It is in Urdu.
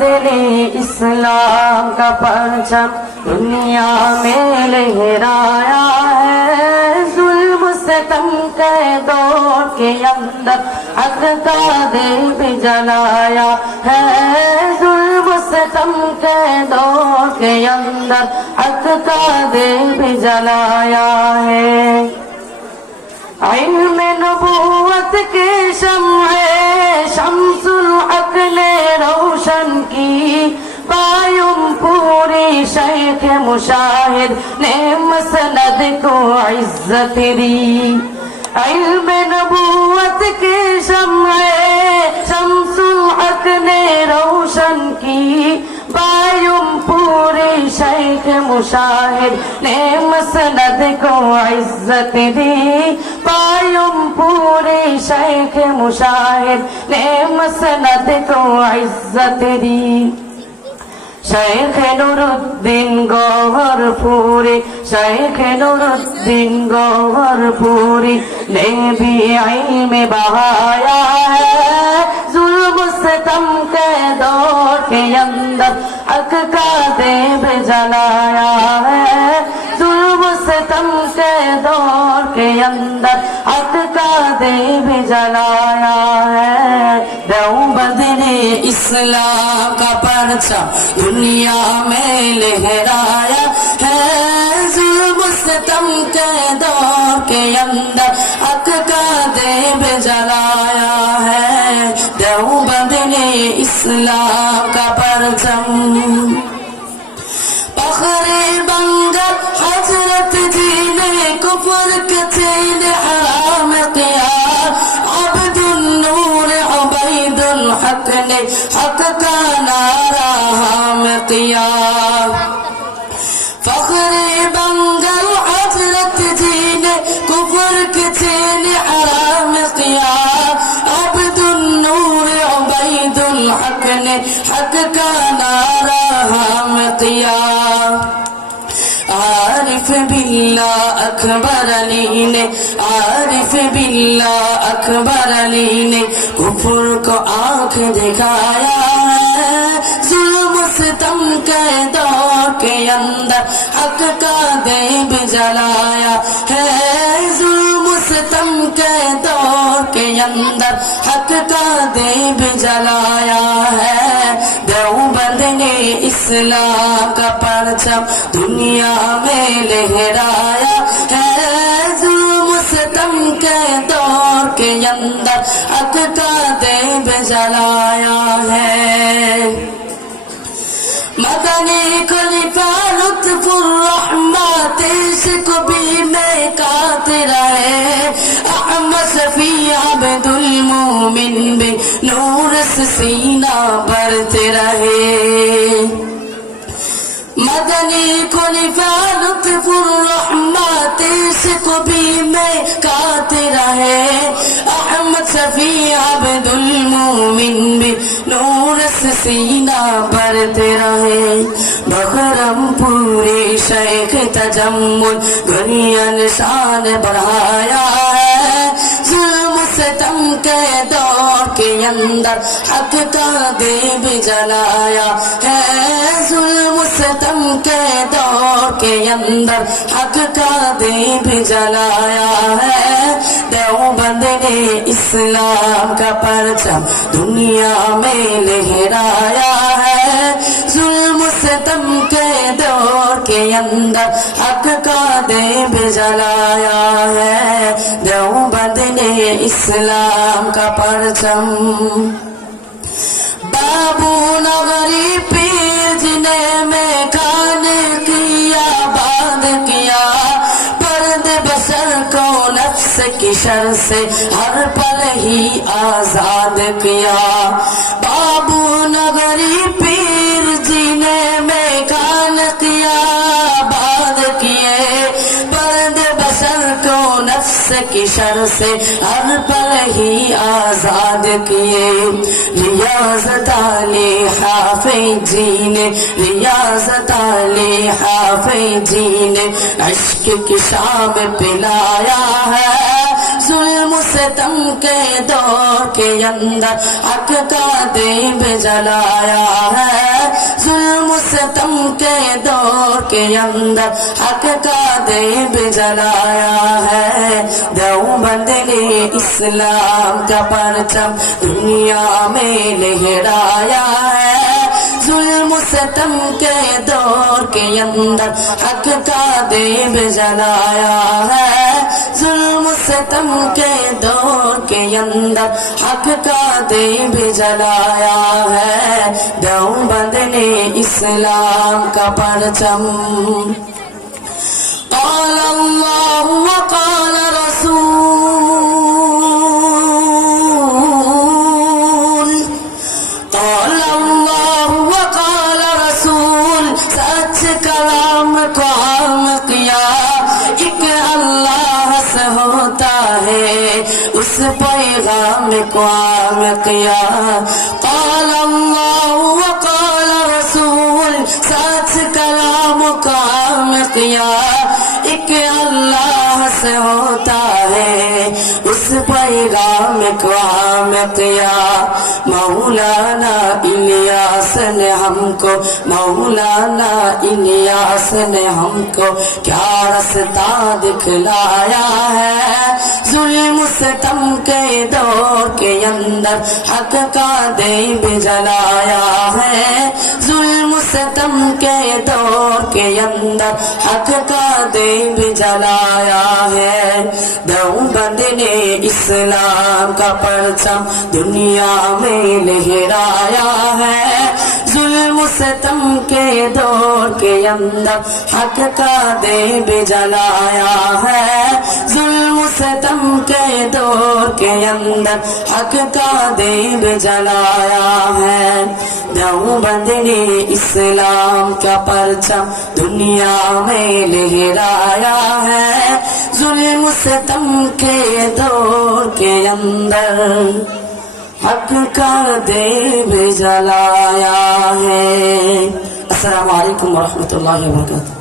اسلام کا پرچم دنیا میں لہرایا ہے ظلم ستم کے دور کے اندر حق کا دل بھی جلایا ہے ظلم ستم کے دور کے اندر حق کا دل بھی جلایا ہے علم نبوت کے شمع شمس شیخ مشاہد نے مسند کو عزت دی۔ علم نبوت کے شمع شمس الحق نے روشن کی۔ بایم پوری شیخ مشاہد نے مسند کو عزت دی۔ بایم پوری شیخ مشاہد نے مسند کو عزت دی۔ شیخ نور الدین گوہر پوری شیخ نور الدین گوہر پوری نے بھی علم بہایا ہے ظلم ستم کے دور کے اندر حق کا دیب جلایا ہے ظلم ستم کے دور کے اندر حق کا دیب جلایا ہے دیوبند نے اسلام کا دنیا میں لہرایا ہے ظلم ستم کے دور کے اندر حق کا دیب جلایا ہے۔ دیوبند نے اسلام کا پرچم ہم کیا عارف باللہ اکبر علی نے عارف باللہ اکبر علی نے کفر کو آنکھ دکھایا ہے، ظلم ستم کے دور کے اندر حق کا دیب جلایا ہے۔ ظلم ستم کے دور کے اندر حق کا دیب جلایا ہے۔ دیوبند نے اسلام کا پرچم دنیا میں لہرایا ہے۔ ظلم ستم کے دور کے اندر حق کا دیب جلایا ہے۔ مدنی خلیفہ لطف الرحمت، عشق بھی میں کاتر ہے۔ احمد شفیع عبد المومن بھی نور سے سینہ برتے رہے مدنی خلیفہ لطف الرحمت عشق بھی میں کاتر ہے احمد شفیع عبد المومن بھی نور سے سینہ برتے رہے بخرم پوری شیخ تجمل دنیا نشان بڑھایا ہے ظلم ستم کے دور کے اندر حق کا دیب جلایا ہے ظلم ستم کے دور کے اندر حق کا دیب جلایا ہے دیوبند نے اسلام کا پرچم دنیا میں لہرایا ہے۔ ظلم ستم کے دور کے اندر حق کا دیب جلایا ہے۔ دیوبند نے اسلام کا پرچم۔ بابو نگری پیر جنے میں کی شر سے ہر پل ہی آزاد کیا۔ بابو نگری پیر جنے میں کان کیا۔ باد کیے پرد بسر کو نفس کی شر سے ہر پل ہی آزاد کیے۔ ریاضت علی حافظ جی نے ریاضت علی حافظ جی نے عشق کی شام پلایا ہے۔ ظلم ستم کے دور کے اندر حق کا دیب جلایا ہے۔ ظلم ستم کے دور کے اندر حق کا دیب جلایا ہے۔ دیوبند نے اسلام کا پرچم دنیا میں لہرایا ہے۔ ستم کے دور کے اندر حق کا دیب جلایا ہے۔ ظلم ستم کے دور کے اندر حق کا دیب جلایا ہے۔ دیوبند نے اسلام کا پرچم۔ قال اللہ وقال رسول۔ قال عام قال اللہ وقال رسول سچ کلام کو عام کیا ایک اللہ سے ہوتا ہے، اس پیغام کو عام کیا مولانا الیاس نے ہم کو، مولانا الیاس نے ہم کو، کیا رستہ دکھلایا ہے؟ ظلم ستم کے دور کے اندر حق کا دیب جلایا ہے ظلم ستم کے دور کے اندر حق کا دیب جلایا ہے دیوبند نے اسلام کا پرچم دنیا میں لہرایا ہے ظلم ستم کے دور کے اندر حق کا دیب جلایا ہے ظلم ستم کے دور کے اندر حق کا دیب جلایا ہے۔ دیوبند نے اسلام کا پرچم دنیا میں لہرایا ہے۔ ظلم ستم کے دور کے اندر حق کا دیب جلایا ہے۔ السلام علیکم ورحمۃ اللہ وبرکاتہ۔